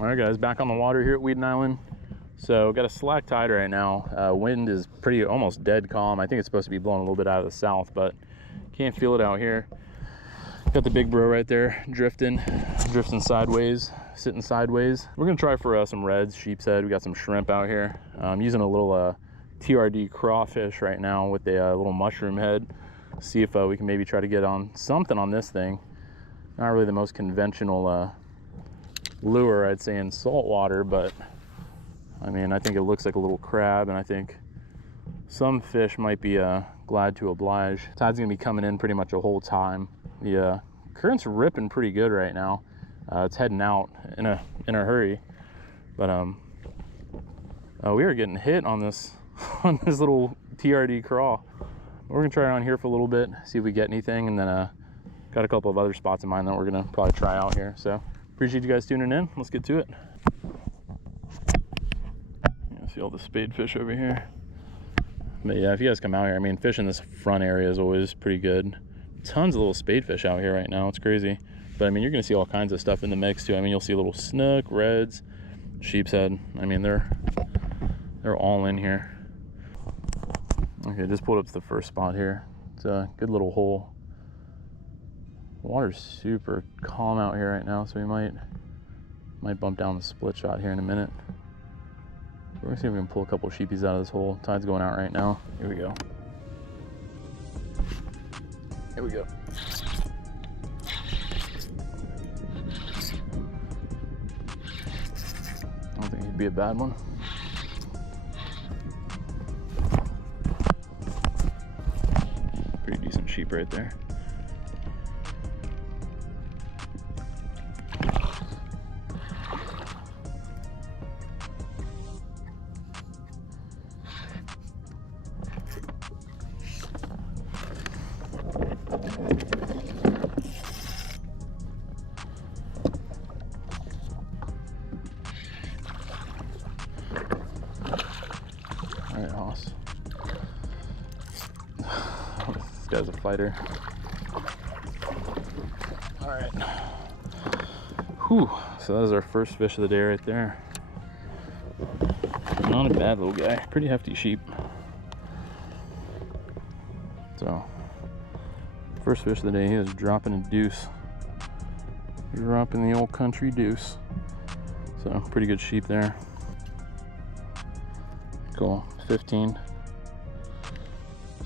All right, guys, back on the water here at Weedon Island. So got a slack tide right now. Wind is pretty almost dead calm. I think it's supposed to be blowing a little bit out of the south, but can't feel it out here. Got the big bro right there drifting sideways, sitting sideways. We're gonna try for some reds, sheepshead. We got some shrimp out here. I'm using a little TRD crawfish right now with a little mushroom head. See if we can maybe try to get on something on this thing. Not really the most conventional lure, I'd say, in salt water, but I mean, I think it looks like a little crab, and I think some fish might be glad to oblige. Tide's gonna be coming in pretty much the whole time. The current's ripping pretty good right now. It's heading out in a hurry, but we are getting hit on this on this little TRD crawl. We're gonna try it on here for a little bit, see if we get anything, and then got a couple of other spots in mind that we're gonna probably try out here. So appreciate you guys tuning in. Let's get to it. See all the spade fish over here. But yeah, if you guys come out here, I mean, fishing this front area is always pretty good. Tons of little spade fish out here right now. It's crazy. But I mean, you're gonna see all kinds of stuff in the mix too. I mean, you'll see little snook, reds, sheepshead. I mean, they're all in here. Okay, just pulled up to the first spot here. It's a good little hole. The water's super calm out here right now, so we might bump down the split shot here in a minute. We're gonna see if we can pull a couple sheepies out of this hole. Tide's going out right now. Here we go. Here we go. I don't think he'd be a bad one. Pretty decent sheep right there. All right, Hoss. This guy's a fighter. All right. Whew. So that is our first fish of the day right there. Not a bad little guy. Pretty hefty sheep. So, first fish of the day, he is dropping a deuce. Dropping the old country deuce. So, pretty good sheep there. Cool. 15.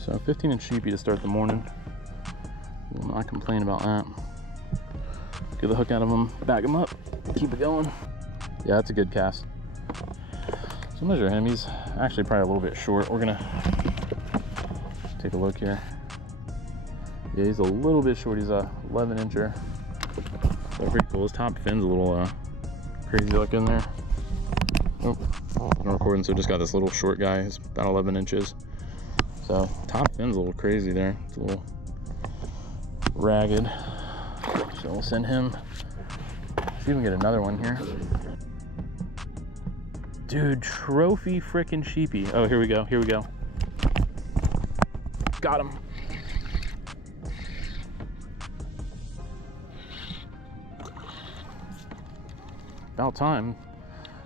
So 15 inch sheepy to start the morning. Will not complain about that. Get the hook out of them, bag him up, keep it going. Yeah, that's a good cast. So measure him. He's actually probably a little bit short. We're gonna take a look here. Yeah, he's a little bit short. He's a 11 incher. So pretty cool. His top fin's a little crazy looking there. Oh, I'm recording, so just got this little short guy. He's about 11 inches. So top fin's a little crazy there. It's a little ragged. So we'll send him. See if we can get another one here. Dude, trophy frickin' sheepy. Oh, here we go. Here we go. Got him. About time.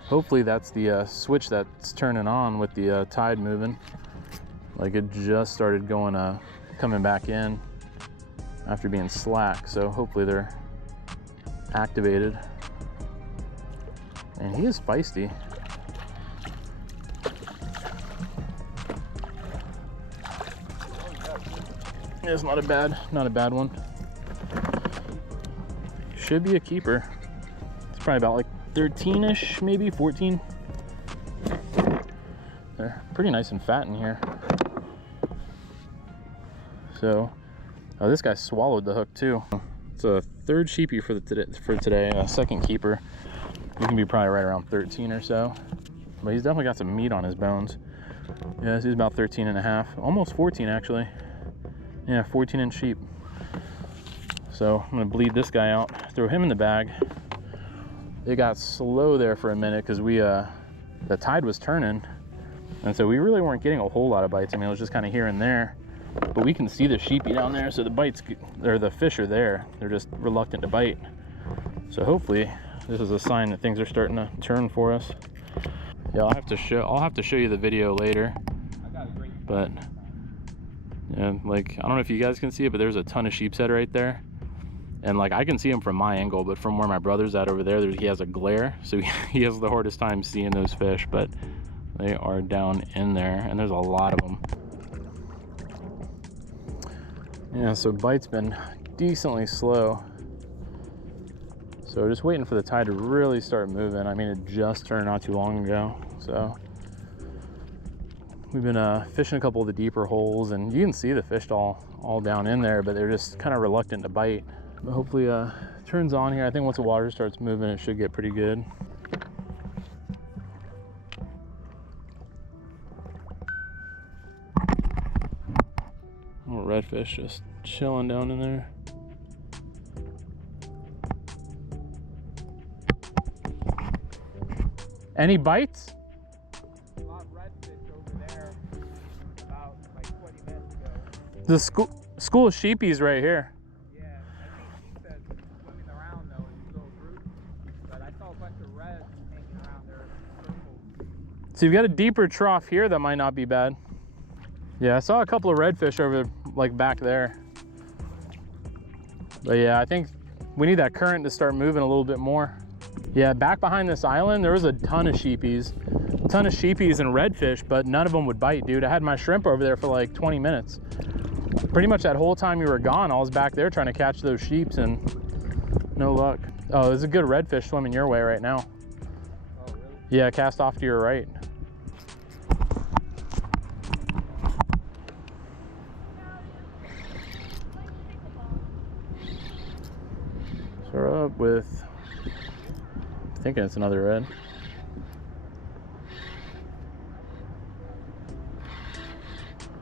Hopefully that's the switch that's turning on with the tide moving. Like it just started going, coming back in after being slack. So hopefully they're activated. And he is feisty. It's not a bad one. Should be a keeper. It's probably about like 13-ish, maybe 14. They're pretty nice and fat in here. So, oh, this guy swallowed the hook too. It's a third sheepy for today, a second keeper. He can be probably right around 13 or so, but he's definitely got some meat on his bones. Yeah, he's about 13 and a half, almost 14 actually. Yeah, 14-inch sheep. So I'm gonna bleed this guy out, throw him in the bag. It got slow there for a minute because the tide was turning, and so we really weren't getting a whole lot of bites. I mean, it was just kind of here and there, but we can see the sheepy down there, so the bites, or the fish are there. They're just reluctant to bite. So hopefully This is a sign that things are starting to turn for us. Yeah, I'll have to show you the video later. But yeah, like, I don't know if you guys can see it, but there's a ton of sheepshead right there. And like, I can see them from my angle, but from where my brother's at over there, he has a glare, so he has the hardest time seeing those fish. But they are down in there, and there's a lot of them. Yeah, so bite's been decently slow. So we're just waiting for the tide to really start moving. I mean, it just turned not too long ago. So we've been fishing a couple of the deeper holes, and you can see the fish all down in there, but they're just kind of reluctant to bite. But hopefully it turns on here. I think once the water starts moving, it should get pretty good. Little redfish just chilling down in there. Any bites? A lot of redfish over there about like 20 minutes ago. The school of sheepies right here. Yeah, I think Sheepshead was swimming around though in these little groups, but I saw a bunch of reds hanging around there in circles. So you've got a deeper trough here that might not be bad. Yeah, I saw a couple of redfish over like back there. But yeah, I think we need that current to start moving a little bit more. Yeah, back behind this island, there was a ton of sheepies and redfish, but none of them would bite, dude. I had my shrimp over there for like 20 minutes. Pretty much that whole time you were gone, I was back there trying to catch those sheeps and no luck. Oh, there's a good redfish swimming your way right now. Oh, really? Yeah, cast off to your right. So we're up with, I'm thinking it's another red.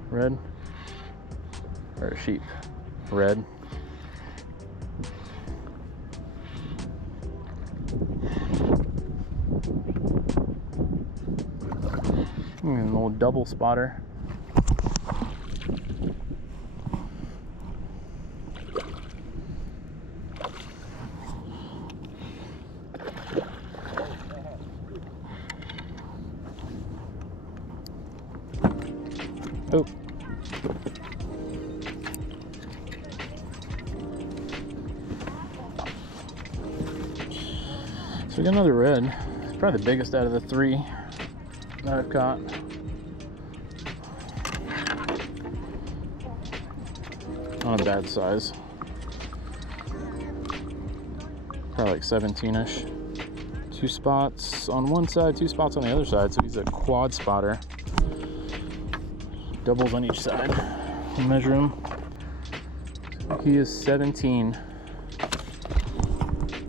Red or a sheep? Red. An old double spotter. Oh. So we got another red. It's probably the biggest out of the three that I've caught. Not a bad size. Probably like 17-ish. 2 spots on one side, 2 spots on the other side. So he's a quad spotter. Doubles on each side. We'll measure him. He is 17.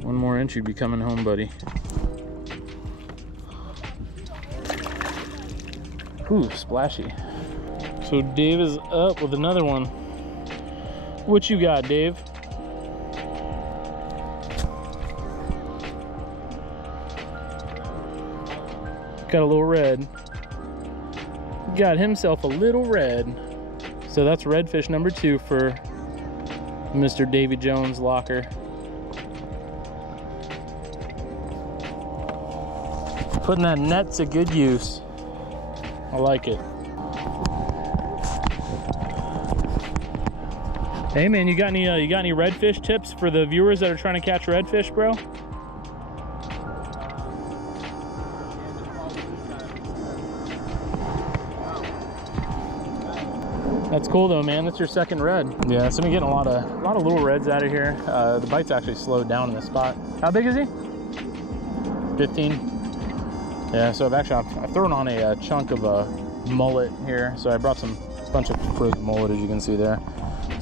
One more inch, you'd be coming home, buddy. Ooh, splashy. So Dave is up with another one. What you got, Dave? Got a little red. Got himself a little red. So that's redfish number 2 for Mr. Davy Jones' locker. Putting that net to good use. I like it. Hey man, you got any redfish tips for the viewers that are trying to catch redfish, bro? That's cool though, man. That's your second red. Yeah, so I'm getting a lot of little reds out of here. The bite's actually slowed down in this spot. How big is he? 15. Yeah, so I've thrown on a chunk of a mullet here. So I brought a bunch of frozen mullet, as you can see there.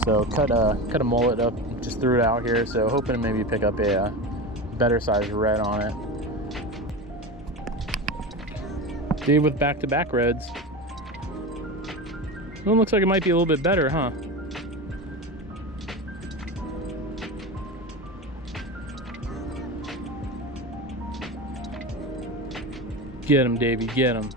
So cut a mullet up, just threw it out here. So hoping to maybe pick up a better sized red on it. Dave with back-to-back reds. One looks like it might be a little bit better, huh? Get him, Davey, get him.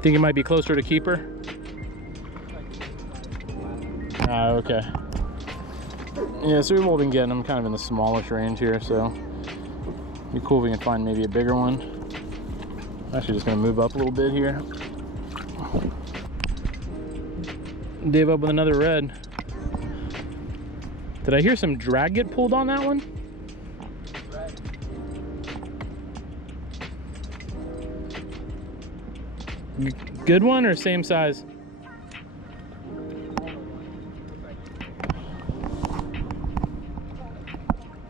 Think it might be closer to keeper? Ah, okay. Yeah, so we've all been getting them kind of in the smallish range here, so it'd be cool if we can find maybe a bigger one. I'm actually just gonna move up a little bit here. Dave up with another red. Did I hear some drag get pulled on that one? Good one or same size?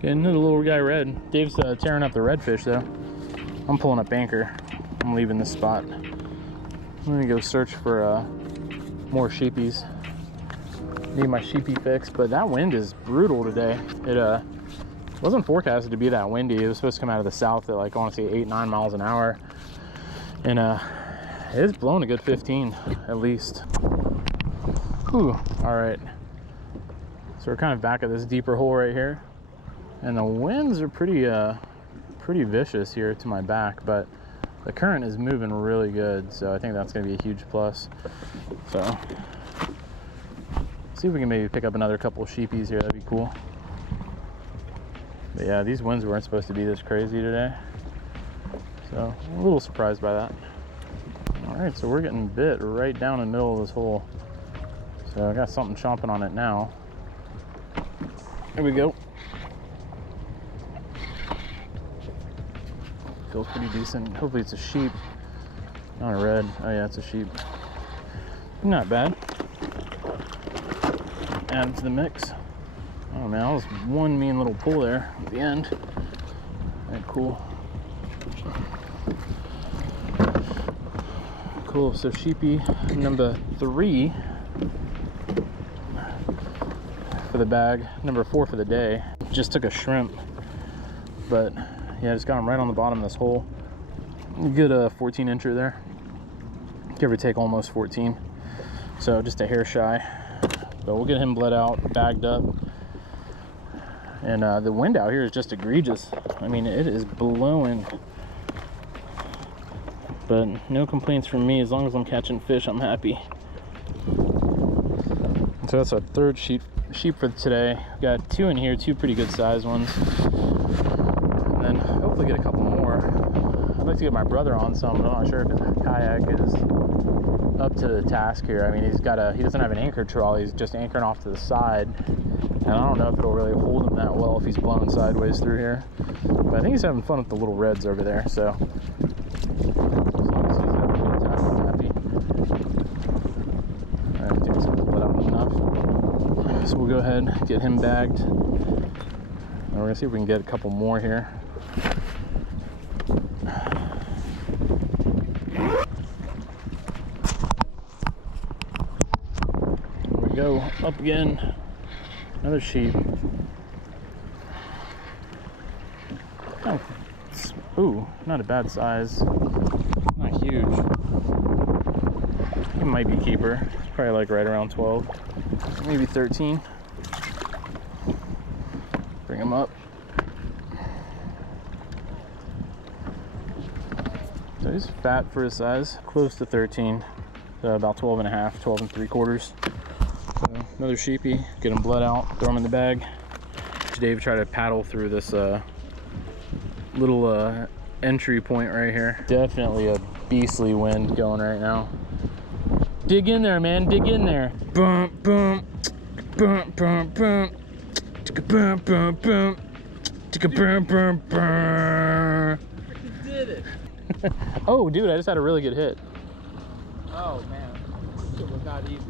Getting the little guy red. Dave's tearing up the redfish though. I'm pulling up anchor. I'm leaving this spot. I'm gonna go search for more sheepies. Need my sheepy fix, but that wind is brutal today. It wasn't forecasted to be that windy. It was supposed to come out of the south at like, I want to say 8-9 miles an hour, and it's blowing a good 15 at least. Whew. All right, so we're kind of back at this deeper hole right here, and the winds are pretty vicious here to my back, but the current is moving really good, so I think that's going to be a huge plus. So see if we can maybe pick up another couple of sheepies here. That'd be cool. But yeah, these winds weren't supposed to be this crazy today, so I'm a little surprised by that. All right, so we're getting bit right down in the middle of this hole, so I got something chomping on it now. There we go. Feels pretty decent. Hopefully it's a sheep, not a red. Oh yeah, it's a sheep. Not bad. Add it to the mix. Oh man, that was one mean little pull there at the end. Alright, cool. Cool, so sheepy number 3 for the bag, number 4 for the day. Just took a shrimp, but yeah, just got him right on the bottom of this hole. Good 14 incher there. Give or take almost 14. So just a hair shy. But we'll get him bled out, bagged up. And the wind out here is just egregious. I mean, it is blowing. But no complaints from me. As long as I'm catching fish, I'm happy. So that's our third sheep for today. We've got 2 in here, 2 pretty good sized ones. And then hopefully get a couple more. I'd like to get my brother on some, but I'm not sure if his kayak is up to the task here. I mean, he doesn't have an anchor trawl. He's just anchoring off to the side. And I don't know if it'll really hold him that well if he's blowing sideways through here. But I think he's having fun with the little reds over there, so as long as he's having a good time, I'm happy. Alright, I think it's let out enough. So we'll go ahead and get him bagged. And we're gonna see if we can get a couple more here. There we go, up again. Another sheep. Oh, ooh, not a bad size. Not huge. It might be a keeper. It's probably like right around 12, maybe 13. Bring him up. So he's fat for his size, close to 13. So about 12 and a half, 12 and 3/4. So another sheepy, get him bled out, throw him in the bag. Dave tried to paddle through this little entry point right here. Definitely a beastly wind going right now. Dig in there, man, dig in there. Boom, boom, boom, boom, boom. Boom, boom, boom. Boom, boom, boom. You did it. Oh, dude, I just had a really good hit. Oh man, it was not easy.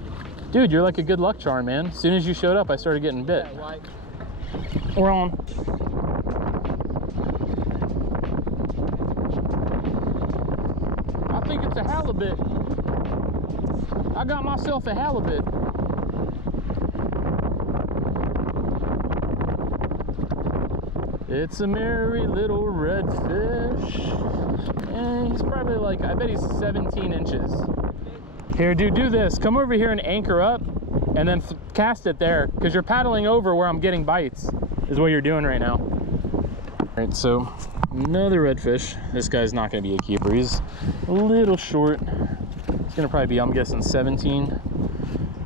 Dude, you're like a good luck charm, man. As soon as you showed up, I started getting bit. Yeah, like, We're on. I think it's a halibut. I got myself a halibut. It's a merry little redfish. And he's probably like, I bet he's 17 inches. Here, dude, do this. Come over here and anchor up and then cast it there, because you're paddling over where I'm getting bites, is what you're doing right now. All right, so another redfish. This guy's not gonna be a keeper. He's a little short. It's gonna probably be, I'm guessing 17,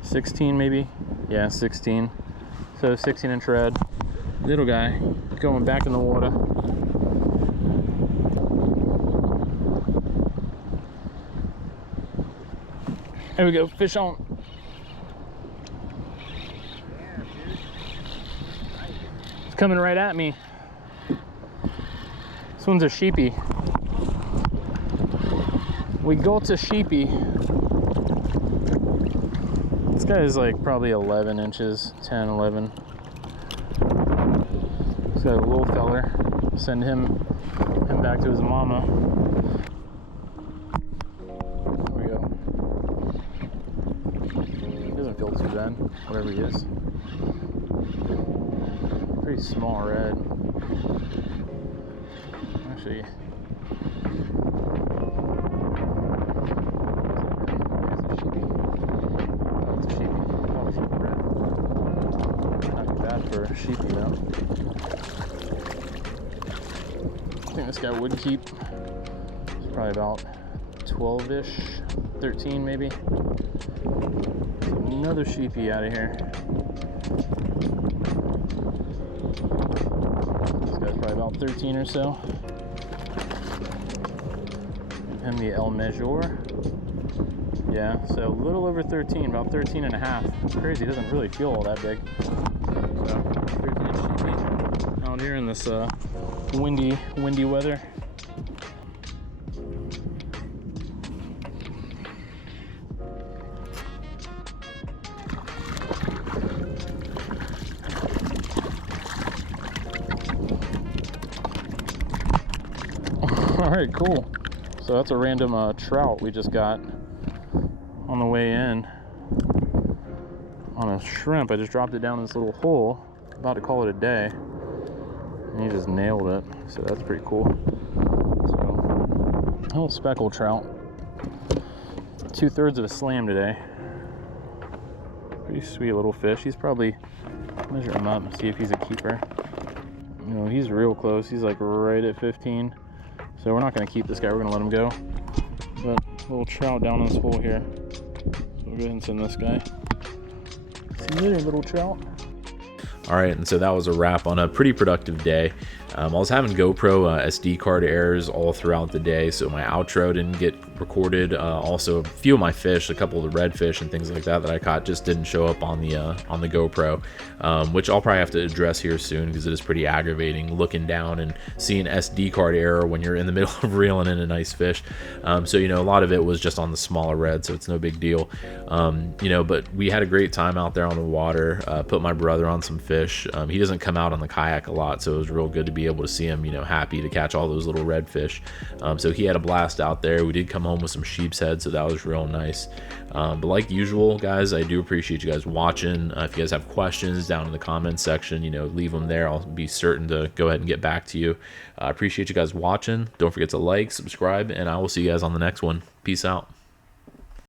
16 maybe. Yeah, 16. So 16-inch red. Little guy going back in the water. There we go, fish on. It's coming right at me. This one's a sheepy. We got a sheepy. This guy is like probably 11 inches, 10, 11. He's got a little feller. Send him back to his mama. There we go. He doesn't feel too bad, whatever he is. Pretty small red. Actually, for a sheepy though. I think this guy would keep. It's probably about 12-ish, 13 maybe. Another sheepy out of here. This guy's probably about 13 or so. Give him the El Major. Yeah, so a little over 13, about 13 and a half. Crazy, it doesn't really feel all that big. So, 13-inch sheepy out here in this windy weather. All right, cool. So that's a random trout we just got on the way in on a shrimp. I just dropped it down this little hole, about to call it a day, and he just nailed it. So that's pretty cool. So a little speckled trout, 2/3 of a slam today. Pretty sweet little fish. He's probably, measure him up and see if he's a keeper. You know, he's real close. He's like right at 15. So we're not going to keep this guy, we're going to let him go. But a little trout down in this hole here. So we'll go ahead and send this guy. See you later, little trout. All right, and so that was a wrap on a pretty productive day. I was having GoPro SD card errors all throughout the day, so my outro didn't get recorded. Also, a few of my fish, a couple of the redfish and things like that that I caught, just didn't show up on the GoPro, which I'll probably have to address here soon because it is pretty aggravating looking down and seeing SD card error when you're in the middle of reeling in a nice fish. So you know, a lot of it was just on the smaller red, so it's no big deal. You know, but we had a great time out there on the water. Put my brother on some fish. He doesn't come out on the kayak a lot, so it was real good to be able to see him, you know, happy to catch all those little redfish. So he had a blast out there. We did come home with some sheepshead, so that was real nice. But like usual, guys, I do appreciate you guys watching. If you guys have questions down in the comments section, you know, leave them there. I'll be certain to go ahead and get back to you. I appreciate you guys watching. Don't forget to like, subscribe, and I will see you guys on the next one. Peace out.